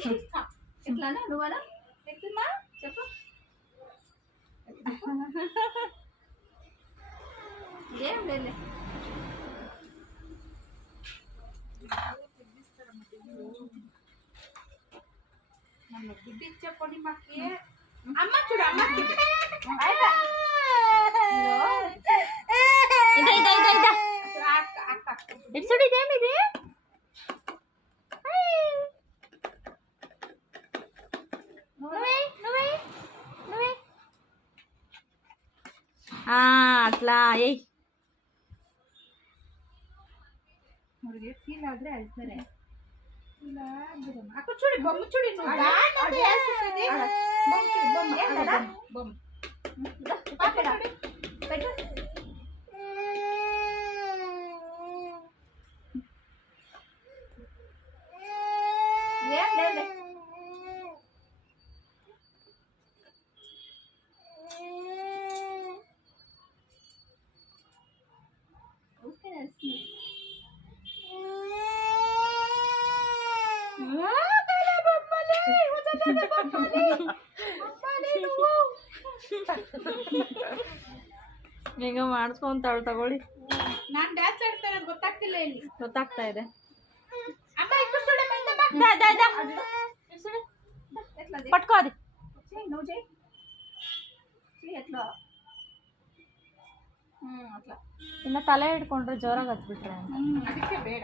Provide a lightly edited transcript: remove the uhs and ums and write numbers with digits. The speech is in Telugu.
ఎట్లానా నువ్వనా ఎట్లా చెప్పు ఏం లేదు నన్ను గుడ్డి చెప్పండి మాకి అమ్మ చూడు అమ్మ చూడు చూడు ఇదేమిది అట్లా ಅವ್ರಿಗೆ ಫೀಲ್ ಆದ್ರೆ ಅಳ್ತಾರೆ ಇಲ್ಲ ಅಕ್ಕ ಚೂಡಿ ಬೊಮ್ಮ ಚೂಡಿ ಈಗ ಮಾಡಿಸ್ಕೊಂತಾಳು ತಗೊಳ್ಳಿ ನಾನು ಡ್ಯಾನ್ಸ್ ಆಡ್ತಾರೆ ಗೊತ್ತಾಗ್ತಿಲ್ಲ ಇಲ್ಲಿ ಗೊತ್ತಾಗ್ತಾ ಇದೆ పట్టుకో అది ఎట్లా అట్లా ಇನ್ನ ತಲೆ ಹಿಡ್ಕೊಂಡ್ರೆ ಜೋರಾಗಿ ಹತ್ಬಿಟ್ರೆ ಅದಕ್ಕೆ ಬೇಡ